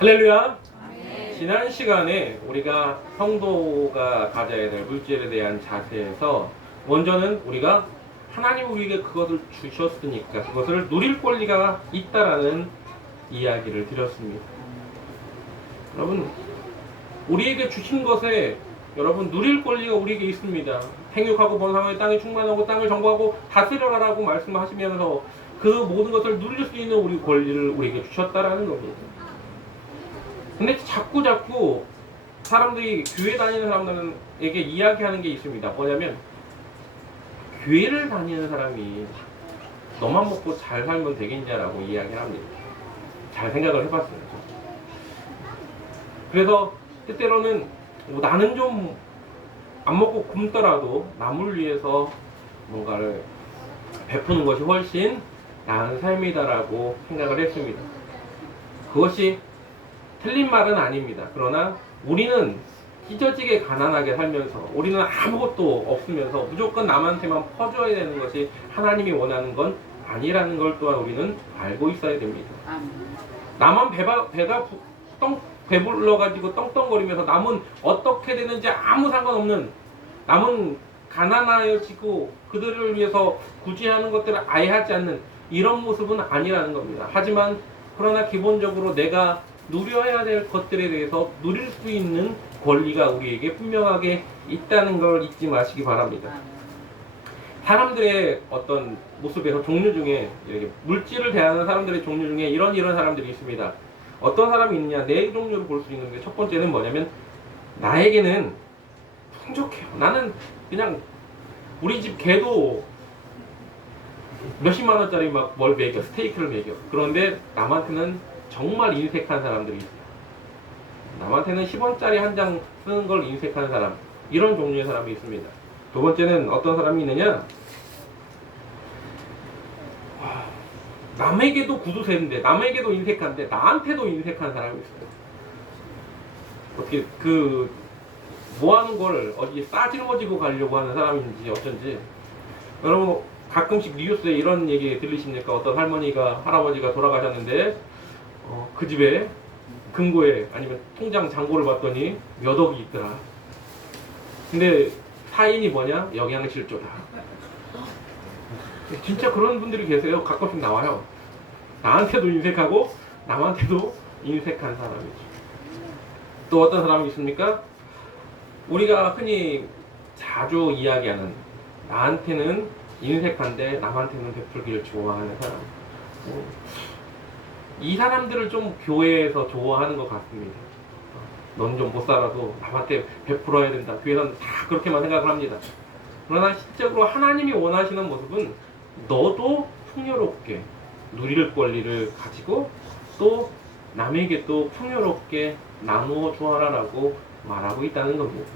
할렐루야. 아멘. 지난 시간에 우리가 성도가 가져야 될 물질에 대한 자세에서 먼저는 우리가 하나님 우리에게 그것을 주셨으니까 그것을 누릴 권리가 있다라는 이야기를 드렸습니다. 여러분, 우리에게 주신 것에 여러분 누릴 권리가 우리에게 있습니다. 생육하고 번성하여 땅에 충만하고 땅을 정복하고 다스려라라고 말씀하시면서 그 모든 것을 누릴 수 있는 우리 권리를 우리에게 주셨다라는 겁니다. 근데 자꾸 사람들이 교회 다니는 사람들에게 이야기하는 게 있습니다. 뭐냐면 교회를 다니는 사람이 너만 먹고 잘 살면 되겠냐라고 이야기를 합니다. 잘 생각을 해봤어요. 그래서 때때로는 나는 좀 안 먹고 굶더라도 남을 위해서 뭔가를 베푸는 것이 훨씬 나은 삶이다라고 생각을 했습니다. 그것이 틀린 말은 아닙니다. 그러나 우리는 찢어지게 가난하게 살면서 우리는 아무것도 없으면서 무조건 남한테만 퍼줘야 되는 것이 하나님이 원하는 건 아니라는 걸 또한 우리는 알고 있어야 됩니다. 나만 배불러가지고 떵떵거리면서 남은 어떻게 되는지 아무 상관없는, 남은 가난하여지고 그들을 위해서 굳이 하는 것들을 아예 하지 않는 이런 모습은 아니라는 겁니다. 하지만 그러나 기본적으로 내가 누려야 될 것들에 대해서 누릴 수 있는 권리가 우리에게 분명하게 있다는 걸 잊지 마시기 바랍니다. 사람들의 어떤 모습에서 종류 중에 이렇게 물질을 대하는 사람들의 종류 중에 이런 사람들이 있습니다. 어떤 사람이 있느냐, 네 종류를 볼 수 있는데 첫 번째는 뭐냐면 나에게는 풍족해요. 나는 그냥 우리 집 개도 몇십만 원짜리 막 뭘 먹여, 스테이크를 먹여. 그런데 남한테는 정말 인색한 사람들이 있어요. 남한테는 10원짜리 한 장 쓰는 걸 인색하는 사람, 이런 종류의 사람이 있습니다. 두 번째는 어떤 사람이 있느냐, 남에게도 구두쇠인데, 남에게도 인색한데 나한테도 인색한 사람이 있어요. 어떻게 뭐 하는 걸 어디 싸질머지고 가려고 하는 사람인지 어쩐지. 여러분 가끔씩 뉴스에 이런 얘기 들리십니까? 어떤 할머니가, 할아버지가 돌아가셨는데 그 집에 금고에 아니면 통장 잔고를 봤더니 몇 억이 있더라. 근데 사인이 뭐냐? 영양실조다. 진짜 그런 분들이 계세요. 가끔씩 나와요. 나한테도 인색하고 남한테도 인색한 사람이죠. 또 어떤 사람이 있습니까? 우리가 흔히 자주 이야기하는, 나한테는 인색한데 남한테는 베풀기를 좋아하는 사람. 이 사람들을 좀 교회에서 좋아하는 것 같습니다. 넌 좀 못 살아도 남한테 베풀어야 된다. 교회는 다 그렇게만 생각을 합니다. 그러나 실제로 하나님이 원하시는 모습은 너도 풍요롭게 누릴 권리를 가지고 또 남에게 또 풍요롭게 나누어 주어라라고 말하고 있다는 겁니다.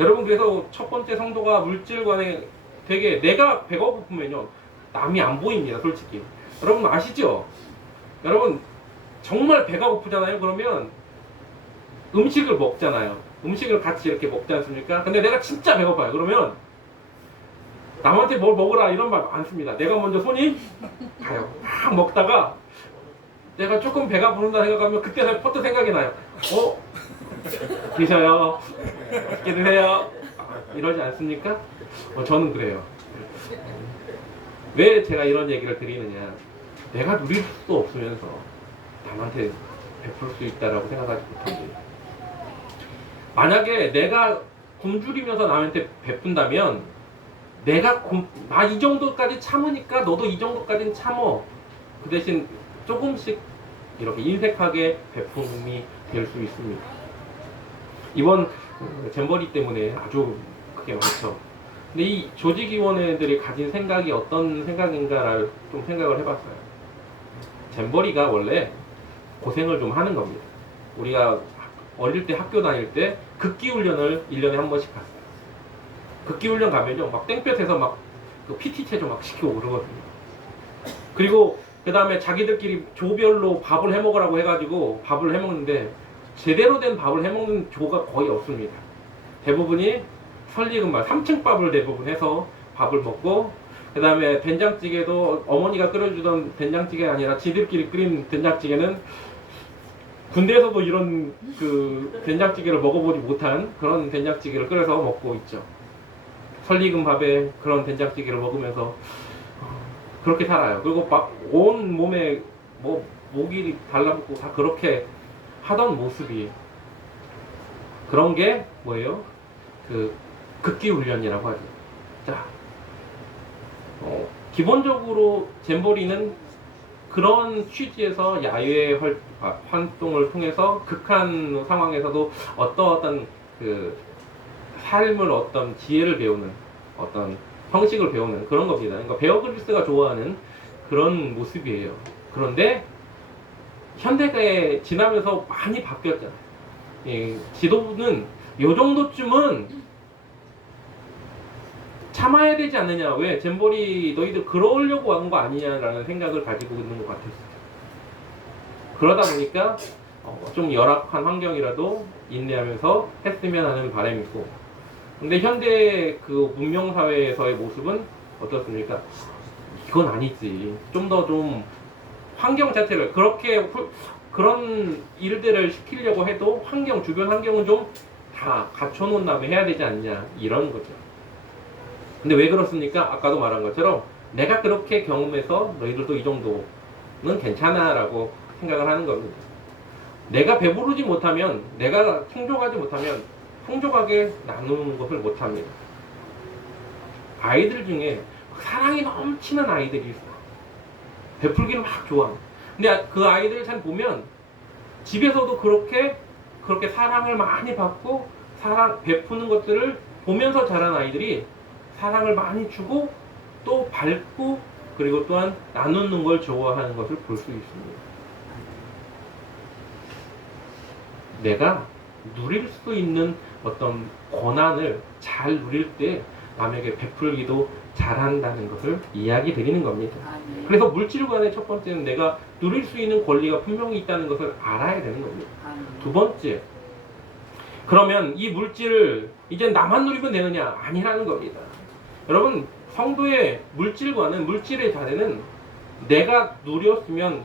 여러분, 그래서 첫 번째 성도가 물질관에 되게, 내가 배가 고프면요 남이 안 보입니다. 솔직히 여러분 아시죠? 여러분 정말 배가 고프잖아요. 그러면 음식을 먹잖아요. 음식을 같이 이렇게 먹지 않습니까? 근데 내가 진짜 배고파요. 그러면 남한테 뭘 먹으라 이런 말 안 씁니다. 내가 먼저 손이 가요. 막 먹다가 내가 조금 배가 부른다 생각하면 그때 퍼뜩 생각이 나요. 드셔요. 맛있게 드세요. 이러지 않습니까? 저는 그래요. 왜 제가 이런 얘기를 드리느냐, 내가 누릴 수도 없으면서 남한테 베풀 수 있다라고 생각하지 못하지. 만약에 내가 굶주리면서 남한테 베푼다면 내가 나 이 정도까지 참으니까 너도 이 정도까지는 참어. 그 대신 조금씩 이렇게 인색하게 베품이 될 수 있습니다. 이번 잼버리 때문에 아주 크게 많죠. 근데 이 조직위원회들이 가진 생각이 어떤 생각인가를 좀 생각을 해봤어요. 잼버리가 원래 고생을 좀 하는 겁니다. 우리가 어릴 때 학교 다닐 때 극기훈련을 1년에 한 번씩 갔어요. 극기훈련 가면요 막 땡볕에서 막 그 PT 체조 막 시키고 그러거든요. 그리고 그 다음에 자기들끼리 조별로 밥을 해먹으라고 해가지고 밥을 해먹는데 제대로 된 밥을 해먹는 조가 거의 없습니다. 대부분이 설리금말 3층 밥을 대부분 해서 밥을 먹고, 그 다음에 된장찌개도 어머니가 끓여주던 된장찌개가 아니라 지들끼리 끓인 된장찌개는 군대에서도 이런 그 된장찌개를 먹어보지 못한 그런 된장찌개를 끓여서 먹고 있죠. 설익은 밥에 그런 된장찌개를 먹으면서 그렇게 살아요. 그리고 막 온 몸에 뭐 모기 달라붙고 다 그렇게 하던 모습이, 그런 게 뭐예요? 그 극기 훈련이라고 하죠. 자, 기본적으로 잼버리는 그런 취지에서 야외 활동을 통해서 극한 상황에서도 어떤 그 삶을, 어떤 지혜를 배우는, 어떤 형식을 배우는 그런 겁니다. 그러니까 베어 그릴스가 좋아하는 그런 모습이에요. 그런데 현대에 지나면서 많이 바뀌었잖아요. 지도부는 요 정도쯤은 참아야 되지 않느냐, 왜 잼버리 너희들 그러려고 한 거 아니냐라는 생각을 가지고 있는 것 같았어요. 그러다 보니까 좀 열악한 환경이라도 인내하면서 했으면 하는 바람이 있고, 근데 현대 그 문명 사회에서의 모습은 어떻습니까? 이건 아니지. 좀 더 좀 환경 자체를 그렇게 그런 일들을 시키려고 해도 주변 환경은 좀 다 갖춰놓은 다음에 해야 되지 않냐, 이런 거죠. 근데 왜 그렇습니까? 아까도 말한 것처럼 내가 그렇게 경험해서 너희들도 이 정도는 괜찮아 라고 생각을 하는 겁니다. 내가 배부르지 못하면, 내가 풍족하지 못하면 풍족하게 나누는 것을 못합니다. 아이들 중에 사랑이 넘치는 아이들이 있어요. 베풀기를 막 좋아합니다. 근데 그 아이들을 잘 보면 집에서도 그렇게 사랑을 많이 받고 베푸는 것들을 보면서 자란 아이들이 사랑을 많이 주고 또 밝고, 그리고 또한 나누는 걸 좋아하는 것을 볼 수 있습니다. 내가 누릴 수 있는 어떤 권한을 잘 누릴 때 남에게 베풀기도 잘한다는 것을 이야기 드리는 겁니다. 네. 그래서 물질관의 첫 번째는 내가 누릴 수 있는 권리가 분명히 있다는 것을 알아야 되는 겁니다. 네. 두 번째, 그러면 이 물질을 이제 나만 누리면 되느냐? 아니라는 겁니다. 여러분, 성도의 물질관은, 물질의 자세는 내가 누렸으면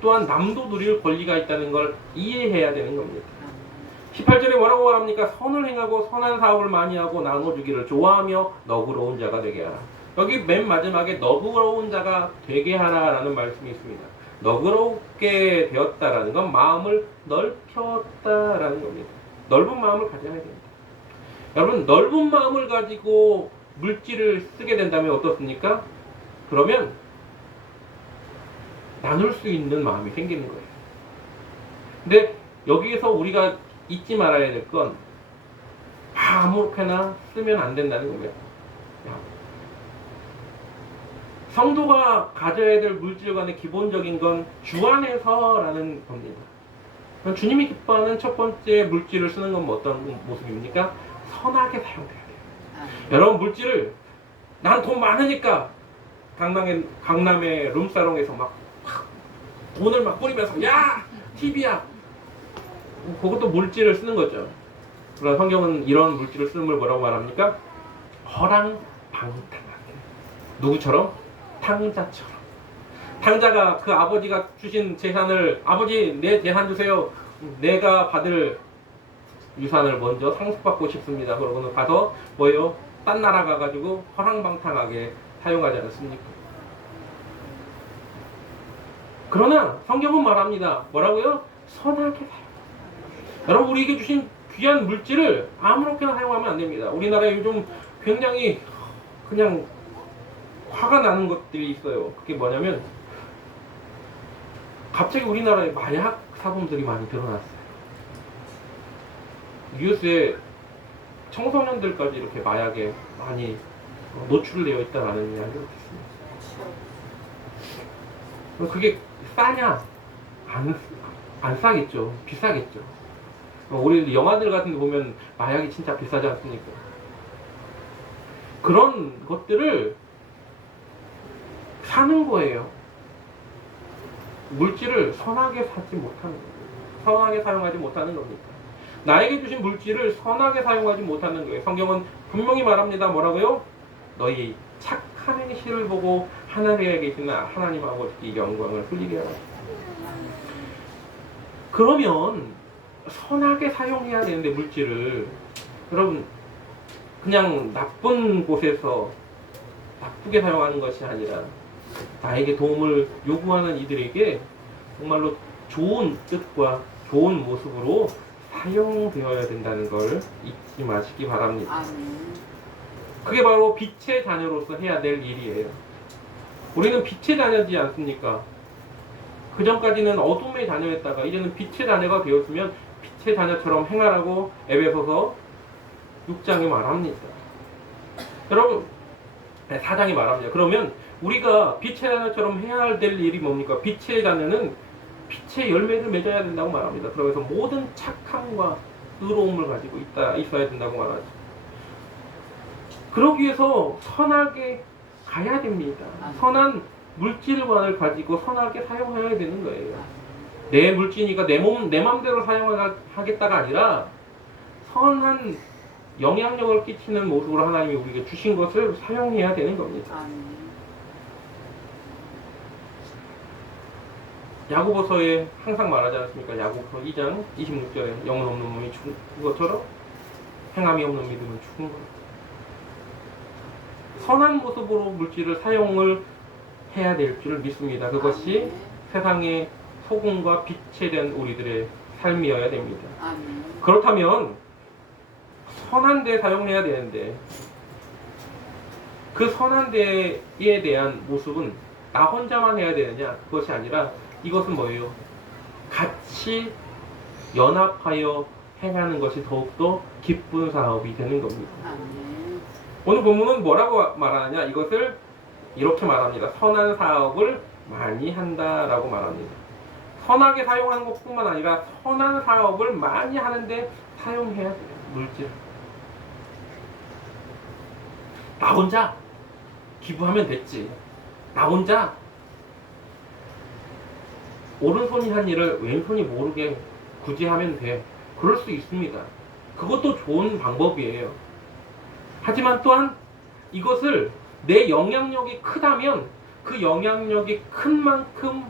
또한 남도 누릴 권리가 있다는 걸 이해해야 되는 겁니다. 18절에 뭐라고 말합니까? 선을 행하고 선한 사업을 많이 하고 나눠주기를 좋아하며 너그러운 자가 되게 하라. 여기 맨 마지막에 너그러운 자가 되게 하라라는 말씀이 있습니다. 너그럽게 되었다라는 건 마음을 넓혔다라는 겁니다. 넓은 마음을 가져야 됩니다. 여러분, 넓은 마음을 가지고 물질을 쓰게 된다면 어떻습니까? 그러면 나눌 수 있는 마음이 생기는 거예요. 근데 여기에서 우리가 잊지 말아야 될 건 아무렇게나 쓰면 안 된다는 겁니다. 성도가 가져야 될 물질관의 기본적인 건 주 안에서라는 겁니다. 주님이 기뻐하는 첫 번째 물질을 쓰는 건 어떤 모습입니까? 선하게 사용돼야 돼요. 여러분, 물질을 난 돈 많으니까 강남의 룸사롱에서 막 돈을 막 뿌리면서 야! TV야! 그것도 물질을 쓰는 거죠. 그러나 성경은 이런 물질을 쓰는 걸 뭐라고 말합니까? 허랑방탕하게. 누구처럼? 탕자처럼. 탕자가 그 아버지가 주신 재산을, 아버지 내 재산 주세요. 내가 받을 유산을 먼저 상속받고 싶습니다. 그러고는 가서 뭐예요? 딴 나라 가가지고 허랑방탕하게 사용하지 않습니까? 그러나 성경은 말합니다. 뭐라고요? 선하게 사용. 여러분, 우리에게 주신 귀한 물질을 아무렇게나 사용하면 안 됩니다. 우리나라에 요즘 굉장히 그냥 화가 나는 것들이 있어요. 그게 뭐냐면 갑자기 우리나라에 마약 사범들이 많이 드러났어요. 뉴스에 청소년들까지 이렇게 마약에 많이 노출되어 있다는 이야기를 듣습니다. 그게 싸냐? 안 싸겠죠. 비싸겠죠. 우리 영화들 같은 데 보면 마약이 진짜 비싸지 않습니까? 그런 것들을 사는 거예요. 물질을 선하게 사지 못하는 겁니다. 선하게 사용하지 못하는 겁니다. 나에게 주신 물질을 선하게 사용하지 못하는 거예요. 성경은 분명히 말합니다. 뭐라고요? 너희 착한 행실을 보고 하늘에 계시는 하나님 아버지께 영광을 돌리게 하라. 그러면 선하게 사용해야 되는데 물질을 여러분 그냥 나쁜 곳에서 나쁘게 사용하는 것이 아니라 나에게 도움을 요구하는 이들에게 정말로 좋은 뜻과 좋은 모습으로 사용되어야 된다는 걸 잊지 마시기 바랍니다. 그게 바로 빛의 자녀로서 해야 될 일이에요. 우리는 빛의 자녀지 않습니까? 그 전까지는 어둠의 자녀였다가 이제는 빛의 자녀가 되었으면 빛의 자녀처럼 행하라고 에베소서 6장이 말합니다. 여러분, 4장이 말합니다. 그러면 우리가 빛의 자녀처럼 해야 될 일이 뭡니까? 빛의 자녀는 빛의 열매를 맺어야 된다고 말합니다. 그러면서 모든 착함과 의로움을 가지고 있어야 된다고 말하죠. 그러기 위해서 선하게 가야 됩니다. 선한 물질관을 가지고 선하게 사용해야 되는 거예요. 내 물질이니까 내 마음대로 사용하겠다가 아니라 선한 영향력을 끼치는 모습으로 하나님이 우리에게 주신 것을 사용해야 되는 겁니다. 야고보서에 항상 말하지 않습니까? 야고보서 2장 26절에 영은 없는 몸이 죽은 것처럼 행함이 없는 믿음은 죽은 것. 선한 모습으로 물질을 사용을 해야 될 줄 믿습니다. 그것이 세상의 소금과 빛에 대한 우리들의 삶이어야 됩니다. 그렇다면 선한 데 사용해야 되는데 그 선한 데에 대한 모습은 나 혼자만 해야 되느냐? 그것이 아니라 이것은 뭐예요? 같이 연합하여 행하는 것이 더욱더 기쁜 사업이 되는 겁니다. 오늘 본문은 뭐라고 말하느냐? 이것을 이렇게 말합니다. 선한 사업을 많이 한다라고 말합니다. 선하게 사용하는 것뿐만 아니라 선한 사업을 많이 하는데 사용해야 돼요. 물질. 나 혼자 기부하면 됐지. 나 혼자 오른손이 한 일을 왼손이 모르게 굳이 하면 돼. 그럴 수 있습니다. 그것도 좋은 방법이에요. 하지만 또한 이것을 내 영향력이 크다면 그 영향력이 큰 만큼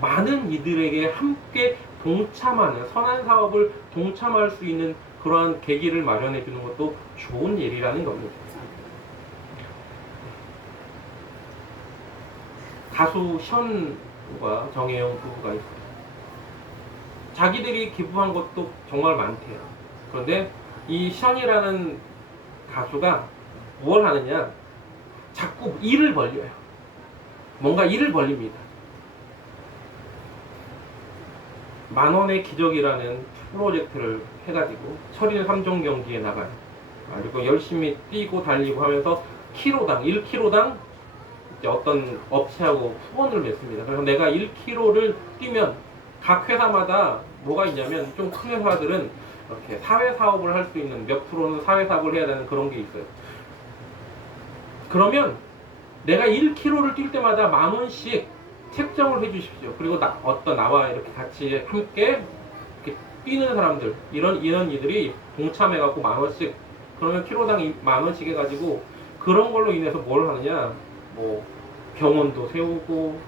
많은 이들에게 함께 동참하는 선한 사업을 동참할 수 있는 그러한 계기를 마련해 주는 것도 좋은 일이라는 겁니다. 가수 션과 정혜영 부부가 있어요. 자기들이 기부한 것도 정말 많대요. 그런데 이 션이라는 가수가 뭘 하느냐? 자꾸 일을 벌려요. 뭔가 일을 벌립니다. 만원의 기적이라는 프로젝트를 해가지고 철인 3종 경기에 나가요. 그리고 열심히 뛰고 달리고 하면서 1kg당 어떤 업체하고 후원을 맺습니다. 그래서 내가 1km를 뛰면 각 회사마다 뭐가 있냐면 좀 큰 회사들은 이렇게 사회사업을 할 수 있는 몇 프로는 사회사업을 해야 되는 그런 게 있어요. 그러면 내가 1km를 뛸 때마다 10,000원씩 책정을 해주십시오. 그리고 나와 이렇게 같이 함께 이렇게 뛰는 사람들 이런 이들이 동참해갖고 10,000원씩 그러면 키로당 10,000원씩 해가지고 그런 걸로 인해서 뭘 하느냐 뭐 병원도 세우고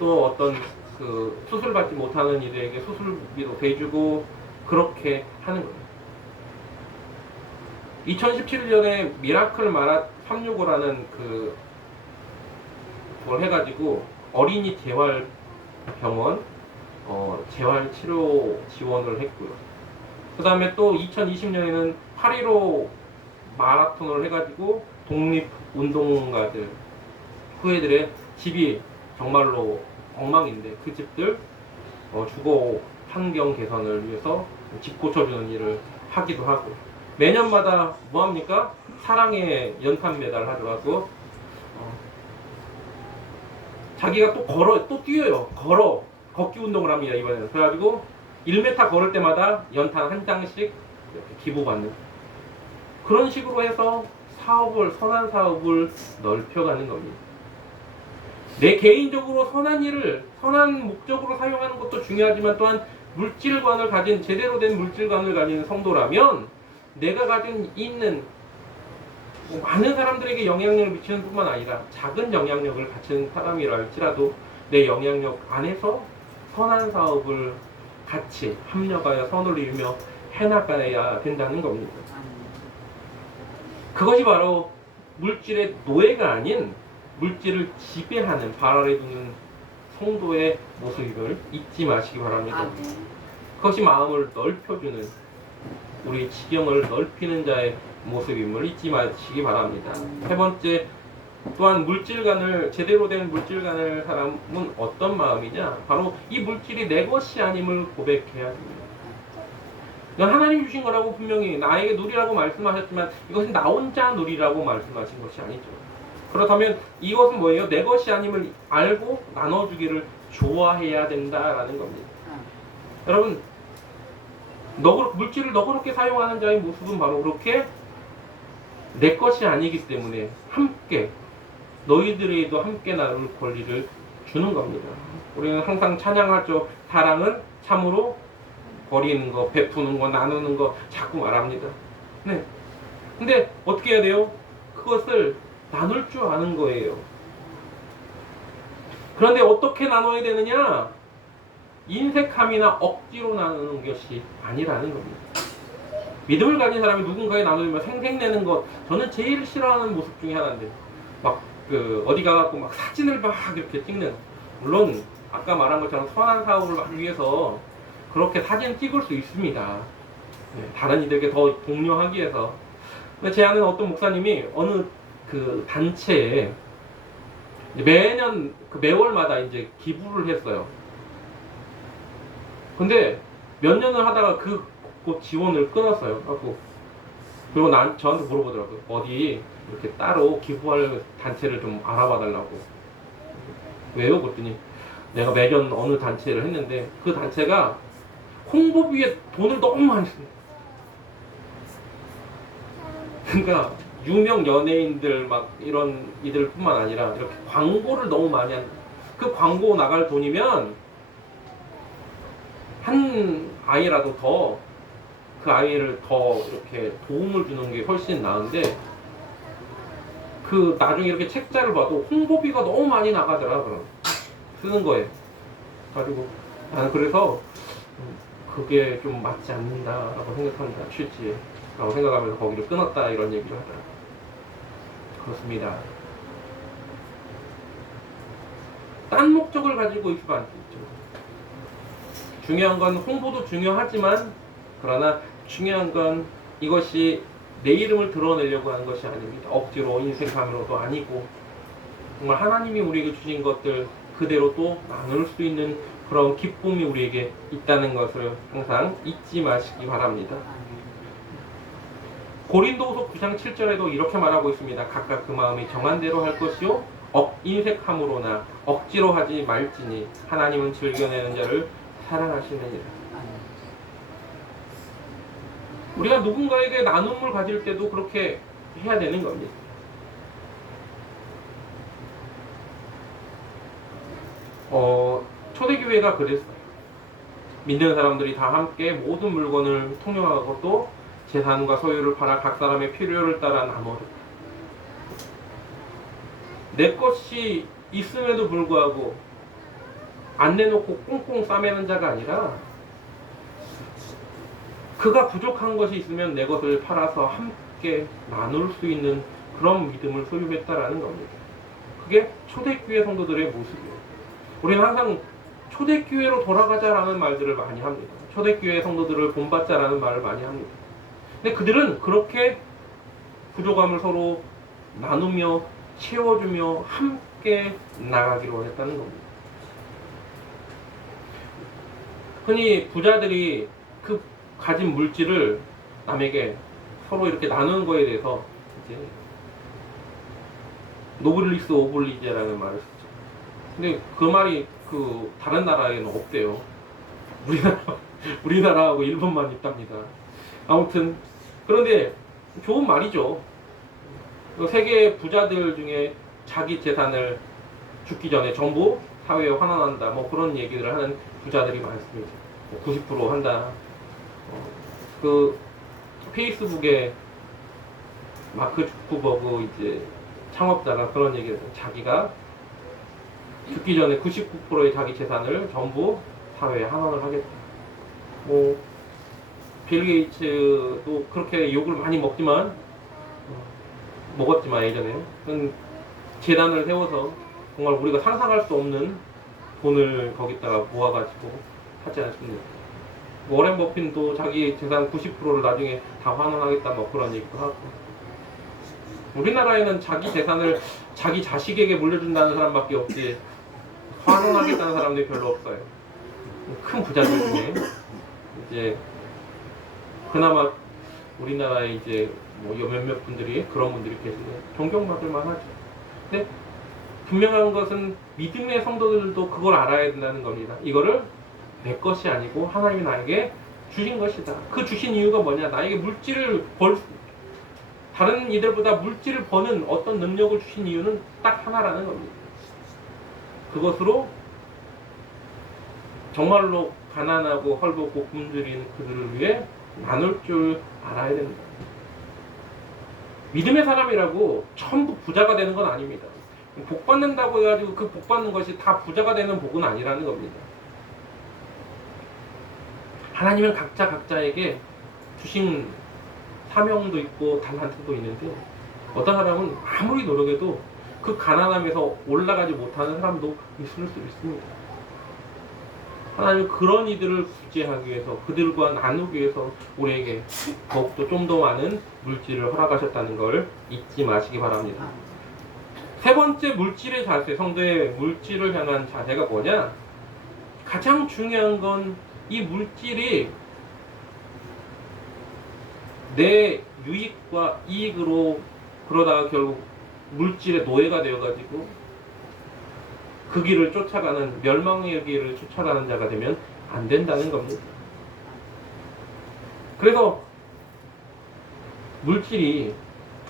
또 어떤 그 수술 받지 못하는 이들에게 수술비도 대주고 그렇게 하는 거예요. 2017년에 미라클 마라 365라는 그걸 해가지고 어린이 재활병원 재활 치료 지원을 했고요. 그 다음에 또 2020년에는 8.15 마라톤을 해가지고 독립운동가들 후예들의 집이 정말로 엉망인데 그 집들 주거 환경 개선을 위해서 집 고쳐주는 일을 하기도 하고 매년마다 뭐합니까? 사랑의 연탄 메달 하더라도 자기가 또 뛰어요. 걷기 운동을 합니다. 이번에는. 그래가지고 1m 걸을 때마다 연탄 한 장씩 이렇게 기부받는 그런 식으로 해서 선한 사업을 넓혀가는 겁니다. 내 개인적으로 선한 일을 선한 목적으로 사용하는 것도 중요하지만 또한 제대로 된 물질관을 가진 성도라면 내가 가진 있는 많은 사람들에게 영향력을 미치는 뿐만 아니라 작은 영향력을 가진 사람이라 할지라도 내 영향력 안에서 선한 사업을 같이 협력하여 선을 이루며 해나가야 된다는 겁니다. 그것이 바로 물질의 노예가 아닌 물질을 지배하는 발 아래 두는 성도의 모습임을 잊지 마시기 바랍니다. 그것이 마음을 넓혀주는 우리 지경을 넓히는 자의 모습임을 잊지 마시기 바랍니다. 세 번째, 또한 물질관을 제대로 된 물질관을 사람은 어떤 마음이냐? 바로 이 물질이 내 것이 아님을 고백해야 됩니다. 하나님 주신 거라고 분명히 나에게 누리라고 말씀하셨지만 이것은 나 혼자 누리라고 말씀하신 것이 아니죠. 그렇다면 이것은 뭐예요? 내 것이 아님을 알고 나눠주기를 좋아해야 된다라는 겁니다. 여러분, 물질을 너그럽게 사용하는 자의 모습은 바로 그렇게 내 것이 아니기 때문에 함께 너희들에게도 함께 나눌 권리를 주는 겁니다. 우리는 항상 찬양하죠. 사랑은 참으로 버리는 거, 베푸는 거, 나누는 거 자꾸 말합니다. 네. 근데 어떻게 해야 돼요? 그것을 나눌 줄 아는 거예요. 그런데 어떻게 나눠야 되느냐? 인색함이나 억지로 나누는 것이 아니라는 겁니다. 믿음을 가진 사람이 누군가에 나누면 생색내는 것, 저는 제일 싫어하는 모습 중에 하나인데, 막 어디 가갖고 막 사진을 막 이렇게 찍는, 물론 아까 말한 것처럼 선한 사업을 하기 위해서 그렇게 사진 찍을 수 있습니다. 네, 다른 이들에게 더 독려하기 위해서. 근데 제 아는 어떤 목사님이 어느 그 단체에 매년 매월마다 이제 기부를 했어요. 근데 몇 년을 하다가 그 지원을 끊었어요. 그리고 저한테 물어보더라고요. 어디 이렇게 따로 기부할 단체를 좀 알아봐 달라고. 왜요? 그랬더니 내가 매년 어느 단체를 했는데 그 단체가 홍보비에 돈을 너무 많이 씁니다. 그러니까 유명 연예인들 막 이런 이들 뿐만 아니라 이렇게 광고를 너무 많이 한, 그 광고 나갈 돈이면 한 아이라도 더 그 아이를 더 이렇게 도움을 주는 게 훨씬 나은데 그 나중에 이렇게 책자를 봐도 홍보비가 너무 많이 나가더라. 그럼 쓰는 거예요. 가지고 나는 그래서 그게 좀 맞지 않는다라고 생각합니다. 취지에 라고 생각하면서 거기를 끊었다 이런 얘기를 하더라고요. 그렇습니다. 딴 목적을 가지고 있으면 안 되죠. 중요한 건 홍보도 중요하지만 그러나 중요한 건 이것이 내 이름을 드러내려고 하는 것이 아닙니다. 억지로 인색함으로도 아니고 정말 하나님이 우리에게 주신 것들 그대로 또 나눌 수 있는 그런 기쁨이 우리에게 있다는 것을 항상 잊지 마시기 바랍니다. 고린도후서 9장 7절에도 이렇게 말하고 있습니다. 각각 그 마음이 정한 대로 할 것이요 인색함으로나 억지로 하지 말지니 하나님은 즐겨내는 자를 사랑하시느니라. 우리가 누군가에게 나눔을 가질 때도 그렇게 해야 되는 겁니다. 초대교회가 그랬어요. 믿는 사람들이 다 함께 모든 물건을 통용하고 또 재산과 소유를 팔아 각 사람의 필요를 따라 나눠. 내 것이 있음에도 불구하고 안 내놓고 꽁꽁 싸매는 자가 아니라 그가 부족한 것이 있으면 내 것을 팔아서 함께 나눌 수 있는 그런 믿음을 소유했다라는 겁니다. 그게 초대교회 성도들의 모습이에요. 우리는 항상 초대교회로 돌아가자라는 말들을 많이 합니다. 초대교회 성도들을 본받자라는 말을 많이 합니다. 근데 그들은 그렇게 부족함을 서로 나누며 채워주며 함께 나가기로 했다는 겁니다. 흔히 부자들이 그 가진 물질을 남에게 서로 이렇게 나누는 거에 대해서 이제 노블리스 오블리제라는 말을 쓰죠. 근데 그 말이 그 다른 나라에는 없대요. 우리나라하고 일본만 있답니다. 아무튼 그런데 좋은 말이죠. 세계 부자들 중에 자기 재산을 죽기 전에 전부 사회에 환원한다 뭐 그런 얘기를 하는 부자들이 많습니다. 90% 한다. 그 페이스북에 마크 주크버그 이제 창업자가 그런 얘기를 해요. 자기가 죽기 전에 99%의 자기 재산을 전부 사회에 환원을 하겠다. 빌 게이츠도 그렇게 욕을 많이 먹었지만 예전에 재단을 세워서 정말 우리가 상상할 수 없는 돈을 거기다가 모아가지고 하지 않습니까? 워렌 버핏도 자기 재산 90%를 나중에 다 환원하겠다 뭐 그런 얘기도 하고. 우리나라에는 자기 재산을 자기 자식에게 물려준다는 사람밖에 없지 환원하겠다는 사람들이 별로 없어요. 큰 부자들 중에 이제 그나마 우리나라에 이제 뭐 몇몇 분들이 그런 분들이 계시고 존경받을 만하죠. 근데 분명한 것은 믿음의 성도들도 그걸 알아야 된다는 겁니다. 이거를 내 것이 아니고 하나님이 나에게 주신 것이다. 그 주신 이유가 뭐냐? 나에게 물질을 다른 이들보다 물질을 버는 어떤 능력을 주신 이유는 딱 하나라는 겁니다. 그것으로 정말로 가난하고 헐벗고 굶주린 그들을 위해 나눌 줄 알아야 된다. 믿음의 사람이라고 전부 부자가 되는 건 아닙니다. 복 받는다고 해가지고 그 복 받는 것이 다 부자가 되는 복은 아니라는 겁니다. 하나님은 각자에게 주신 사명도 있고 달란트도 있는데 어떤 사람은 아무리 노력해도 그 가난함에서 올라가지 못하는 사람도 있을 수 있습니다. 하나님은 그런 이들을 구제하기 위해서 그들과 나누기 위해서 우리에게 더욱더 좀 더 많은 물질을 허락하셨다는 걸 잊지 마시기 바랍니다. 세 번째 물질의 자세, 성도의 물질을 향한 자세가 뭐냐? 가장 중요한 건 이 물질이 내 유익과 이익으로 그러다가 결국 물질의 노예가 되어가지고 그 길을 쫓아가는 멸망의 길을 쫓아가는 자가 되면 안 된다는 겁니다. 그래서 물질이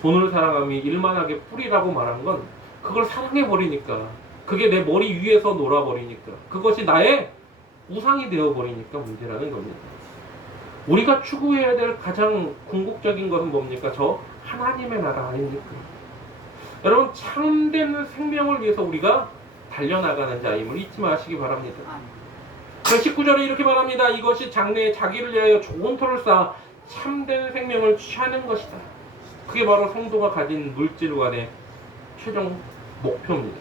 돈을 사랑함이 일만하게 뿌리라고 말한 건 그걸 사랑해버리니까, 그게 내 머리 위에서 놀아버리니까, 그것이 나의 우상이 되어버리니까 문제라는 겁니다. 우리가 추구해야 될 가장 궁극적인 것은 뭡니까? 저 하나님의 나라 아닙니까? 여러분, 참된 생명을 위해서 우리가 달려나가는 자임을 잊지 마시기 바랍니다. 19절에 이렇게 말합니다. 이것이 장래에 자기를 위하여 좋은 터를 쌓아 참된 생명을 취하는 것이다. 그게 바로 성도가 가진 물질관의 최종 목표입니다.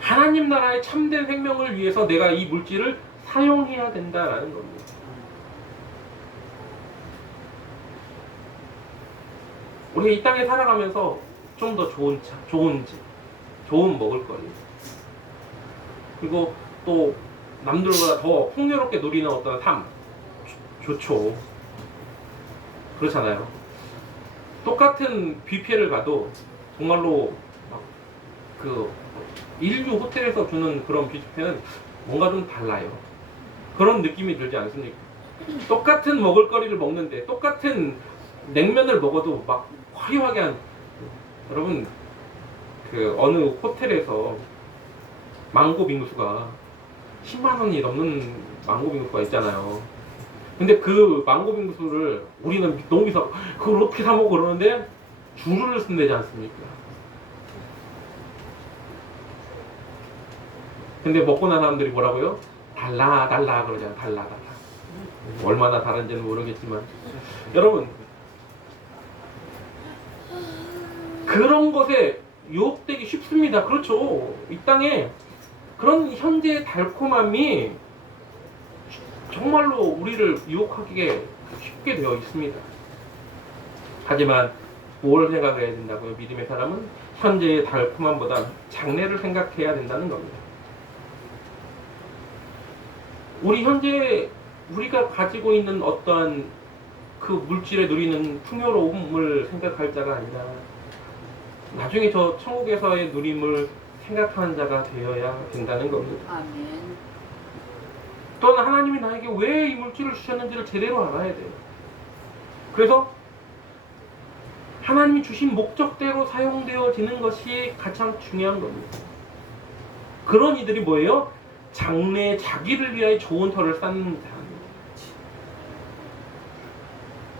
하나님 나라의 참된 생명을 위해서 내가 이 물질을 사용해야 된다라는 겁니다. 우리가 이 땅에 살아가면서 좀 더 좋은 차, 좋은 집, 좋은 먹을거리, 그리고 또 남들보다 더 풍요롭게 누리는 어떤 삶 좋죠. 그렇잖아요. 똑같은 뷔페를 가도 정말로 그 일류 호텔에서 주는 그런 뷔페는 뭔가 좀 달라요. 그런 느낌이 들지 않습니까? 똑같은 먹을거리를 먹는데 똑같은 냉면을 먹어도 막 화려하게 한, 여러분 그 어느 호텔에서 망고 빙수가 10만 원이 넘는 망고 빙수가 있잖아요. 근데 그 망고 빙수를 우리는 너무 비싸, 그걸 어떻게 사 먹어 그러는데 줄을 쓴대지 않습니까? 근데 먹고 난 사람들이 뭐라고요? 달라 그러잖아요. 달라. 얼마나 다른지는 모르겠지만 여러분, 그런 것에 유혹되기 쉽습니다. 그렇죠. 이 땅에 그런 현재의 달콤함이 정말로 우리를 유혹하기에 쉽게 되어 있습니다. 하지만 뭘 생각해야 된다고요? 믿음의 사람은 현재의 달콤함보다 장래를 생각해야 된다는 겁니다. 우리 현재 우리가 가지고 있는 어떠한 그 물질에 누리는 풍요로움을 생각할 자가 아니라 나중에 저 천국에서의 누림을 생각하는 자가 되어야 된다는 겁니다. 아멘. 또한 하나님이 나에게 왜 이 물질을 주셨는지를 제대로 알아야 돼요. 그래서 하나님이 주신 목적대로 사용되어지는 것이 가장 중요한 겁니다. 그런 이들이 뭐예요? 장래에 자기를 위하여 좋은 터를 쌓는 자입니다.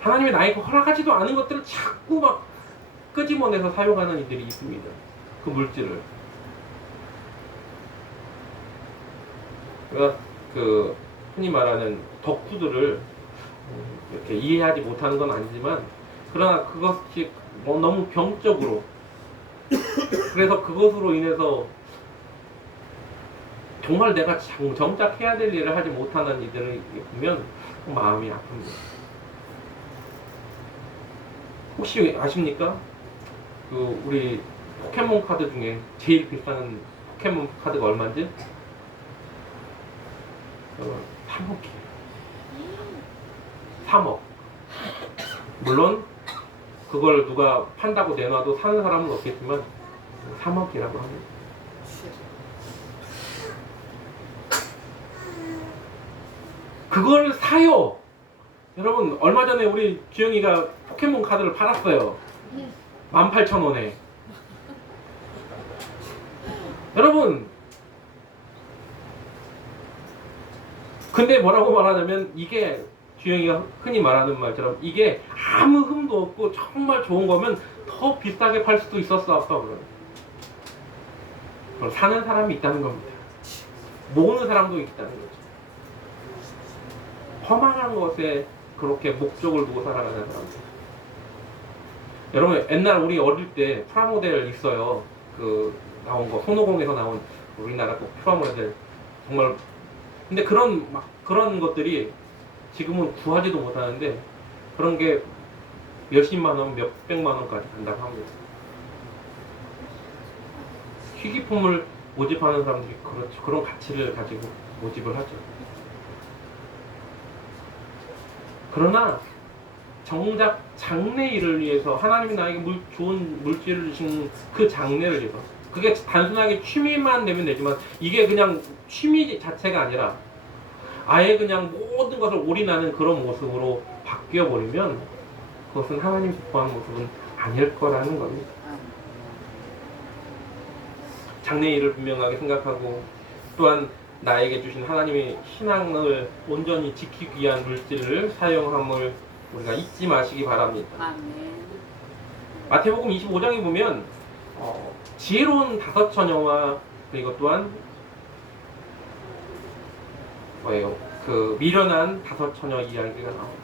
하나님이 나에게 허락하지도 않은 것들을 자꾸 막 끄집어내서 사용하는 이들이 있습니다. 그 물질을. 그러니까 흔히 말하는 덕후들을 이렇게 이해하지 못하는 건 아니지만, 그러나 그것이 뭐 너무 병적으로, 그래서 그것으로 인해서 정말 내가 정작 해야 될 일을 하지 못하는 이들을 보면 마음이 아픕니다. 혹시 아십니까? 그 우리 포켓몬 카드 중에 제일 비싼 포켓몬 카드가 얼마인지? 3억이에요. 3억. 물론 그걸 누가 판다고 내놔도 사는 사람은 없겠지만 3억이라고 합니다. 그걸 사요. 여러분, 얼마 전에 우리 주영이가 포켓몬 카드를 팔았어요. 18,000원에. 여러분, 근데 뭐라고 말하냐면, 이게 주영이가 흔히 말하는 말처럼 이게 아무 흠도 없고 정말 좋은 거면 더 비싸게 팔 수도 있었어 아빠. 그걸 사는 사람이 있다는 겁니다. 모으는 사람도 있다는 거죠. 허망한 것에 그렇게 목적을 두고 살아가는 사람들. 여러분, 옛날 우리 어릴 때 프라모델 있어요. 그 나온 거, 손오공에서 나온 우리나라 꼭 프라모델. 정말. 근데 그런 것들이 지금은 구하지도 못하는데, 그런 게 몇십만 원, 몇백만 원까지 간다고 합니다. 희귀품을 모집하는 사람들이 그렇죠. 그런 가치를 가지고 모집을 하죠. 그러나 정작 장래일을 위해서 하나님이 나에게 좋은 물질을 주신 그 장래를 위해서, 그게 단순하게 취미만 되면 되지만 이게 그냥 취미 자체가 아니라 아예 그냥 모든 것을 올인하는 그런 모습으로 바뀌어버리면 그것은 하나님 기뻐하는 모습은 아닐 거라는 겁니다. 장래일을 분명하게 생각하고, 또한 나에게 주신 하나님의 신앙을 온전히 지키기 위한 물질을 사용함을 우리가 잊지 마시기 바랍니다. 아멘. 마태복음 25장에 보면 지혜로운 5처녀와 그리고 또한 뭐예요? 그 미련한 5처녀 이야기가 나옵니다.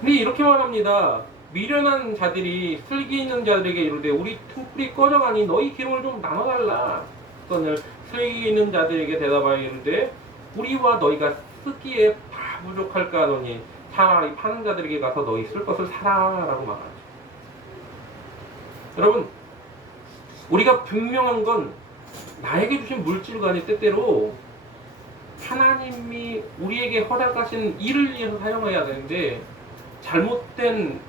근데 이렇게 말합니다. 미련한 자들이 슬기 있는 자들에게 이르되 우리 등불이 꺼져가니 너희 기름을 좀 나눠달라. 그거는 슬기 있는 자들에게 대답하여 이르되 우리와 너희가 쓰기에 다 부족할까 하노니 차라리 파는 자들에게 가서 너희 쓸 것을 사라 라고 말하죠. 여러분, 우리가 분명한 건 나에게 주신 물질관이 때때로 하나님이 우리에게 허락하신 일을 위해서 사용해야 되는데 잘못된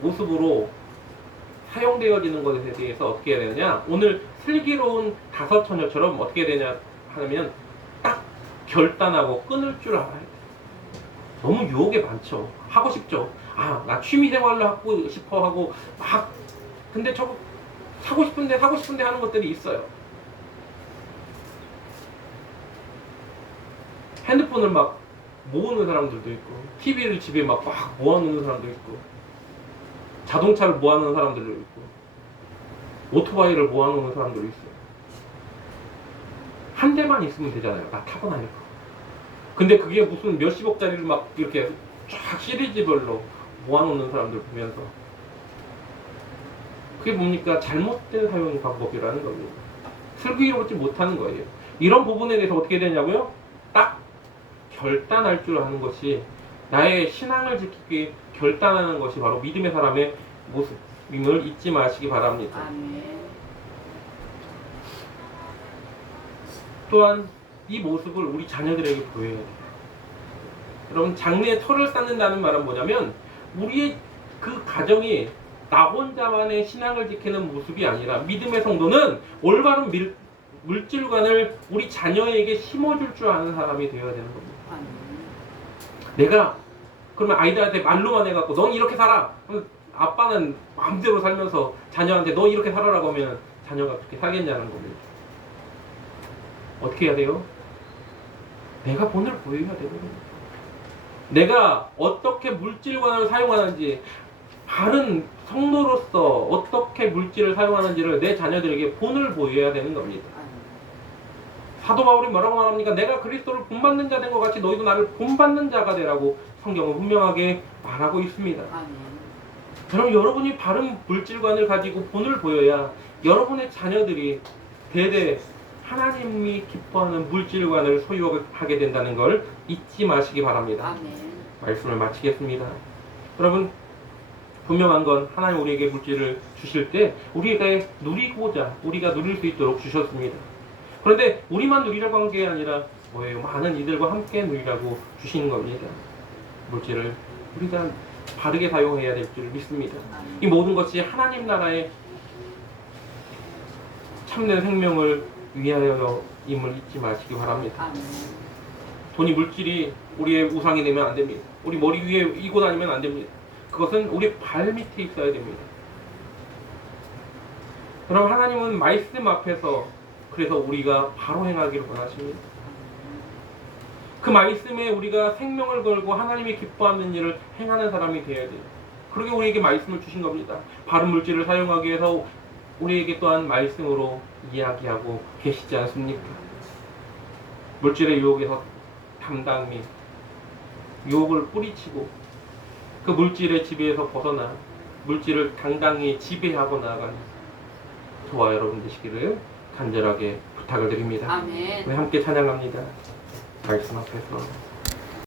모습으로 사용되어지는 것에 대해서 어떻게 해야 되느냐, 오늘 슬기로운 5처녀처럼 어떻게 되냐 하면 딱 결단하고 끊을 줄 알아야 돼. 너무 유혹이 많죠. 하고 싶죠. 아, 나 취미생활로 하고 싶어 하고 막, 근데 저거 사고 싶은데 하는 것들이 있어요. 핸드폰을 막 모으는 사람들도 있고, TV를 집에 막 모아놓는 사람도 있고, 자동차를 모아놓는 사람들도 있고, 오토바이를 모아놓는 사람들도 있어요. 한 대만 있으면 되잖아요. 나 타고 다닐 거. 근데 그게 무슨 몇십억짜리를 막 이렇게 쫙 시리즈별로 모아놓는 사람들 보면서, 그게 뭡니까? 잘못된 사용 방법이라는 겁니다. 슬기롭지 못하는 거예요. 이런 부분에 대해서 어떻게 되냐고요? 딱 결단할 줄 아는 것이, 나의 신앙을 지키기 위해 결단하는 것이 바로 믿음의 사람의 모습임을 잊지 마시기 바랍니다. 아멘. 또한 이 모습을 우리 자녀들에게 보여야 돼요. 여러분, 장래에 터를 쌓는다는 말은 뭐냐면 우리의 그 가정이 나 혼자만의 신앙을 지키는 모습이 아니라 믿음의 성도는 올바른 물질관을 우리 자녀에게 심어줄 줄 아는 사람이 되어야 되는 겁니다. 내가 그러면 아이들한테 말로만 해갖고 넌 이렇게 살아, 아빠는 마음대로 살면서 자녀한테 너 이렇게 살아라고 하면 자녀가 그렇게 살겠냐는 겁니다. 어떻게 해야 돼요? 내가 본을 보여야 되는 겁니다. 내가 어떻게 물질관을 사용하는지, 바른 성도로서 어떻게 물질을 사용하는지를 내 자녀들에게 본을 보여야 되는 겁니다. 사도 바울이 뭐라고 말합니까? 내가 그리스도를 본받는 자 된 것 같이 너희도 나를 본받는 자가 되라고 성경은 분명하게 말하고 있습니다. 아멘. 그럼 여러분이 바른 물질관을 가지고 본을 보여야 여러분의 자녀들이 대대 하나님이 기뻐하는 물질관을 소유하게 된다는 걸 잊지 마시기 바랍니다. 아멘. 말씀을 마치겠습니다. 여러분, 분명한 건 하나님 우리에게 물질을 주실 때 우리가 누리고자 우리가 누릴 수 있도록 주셨습니다. 그런데 우리만 누리라고 한 게 아니라 뭐예요? 많은 이들과 함께 누리라고 주시는 겁니다. 물질을 우리가 바르게 사용해야 될 줄 믿습니다. 이 모든 것이 하나님 나라의 참된 생명을 위하여임을 잊지 마시기 바랍니다. 아멘. 돈이 물질이 우리의 우상이 되면 안 됩니다. 우리 머리 위에 이고 다니면 안 됩니다. 그것은 우리 발 밑에 있어야 됩니다. 그럼 하나님은 말씀 앞에서 그래서 우리가 바로 행하기를 원하십니다. 그 말씀에 우리가 생명을 걸고 하나님이 기뻐하는 일을 행하는 사람이 되어야 돼요. 그러게 우리에게 말씀을 주신 겁니다. 바른 물질을 사용하기 위해서 우리에게 또한 말씀으로 이야기하고 계시지 않습니까? 물질의 유혹에서 담당히 유혹을 뿌리치고 그 물질의 지배에서 벗어나 물질을 당당히 지배하고 나아가는 저와 여러분 되시기를 간절하게 부탁을 드립니다. 아멘. 우리 함께 찬양합니다. 말씀 앞에서